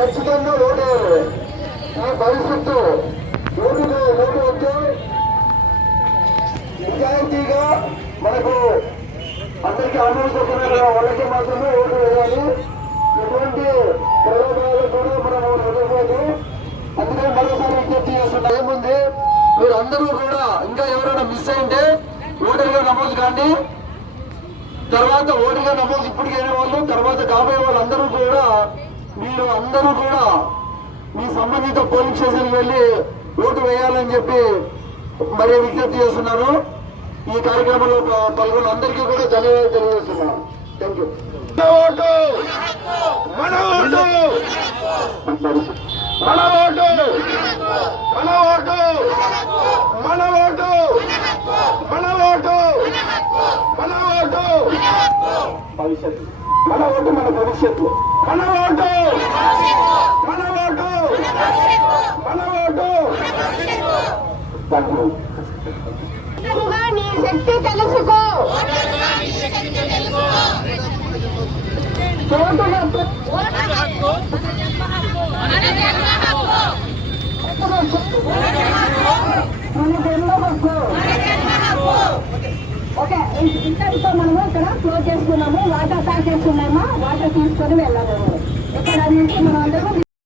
ఖచ్చితంగా ఓటు వేయాలి. ఆ భవిష్యత్తు. ఓటు ఓటు వచ్చి నిజాయితీగా మనకు అందరికీ ఆమోదమైన వాళ్ళకి మాత్రమే ఓటు వేయాలి. ఎటువంటి ప్రయోగాలు కూడా మనం ఇవ్వకూడదు అందుకే మరోసారి విజ్ఞప్తి చేస్తున్నా. ఏముంది? మీరు అందరూ కూడా ఇంకా ఎవరైనా మిస్ అయింటే ఓటర్గా నమోదు కాండి. తర్వాత ఓటర్గా నమోదు ఇప్పటికైన వాళ్ళు తర్వాత కాబోయే వాళ్ళందరూ కూడా మీరు అందరూ కూడా మీ సంబంధిత పోలింగ్ స్టేషన్కి వెళ్ళి ఓటు వేయాలని చెప్పి మరి విజ్ఞప్తి చేస్తున్నాను ఈ కార్యక్రమంలో పా- పాల్గొన్న అందరికీ కూడా ధన్యవాదాలు తెలియజేస్తున్నాను. థ్యాంక్ యూ మన ఓటు! మన ఓటు! మన ఓటు! మన ఓటు! మన ఓటు! మన ఓటు! భవిష్యత్తు. మన ఓటు మన భవిష్యత్తు. మన ఓటు! మన ఓటు! మన ఓటు! నీ శక్తి తెలుసుకో. ఓటు ఇంతటితో మనము ఇక్కడ క్లోజ్ చేసుకున్నాము. వాటర్ ప్యాక్ చేసుకున్నామా వాటర్ తీసుకొని వెళ్ళాము. ఇక్కడ నుంచి మనం అందరూ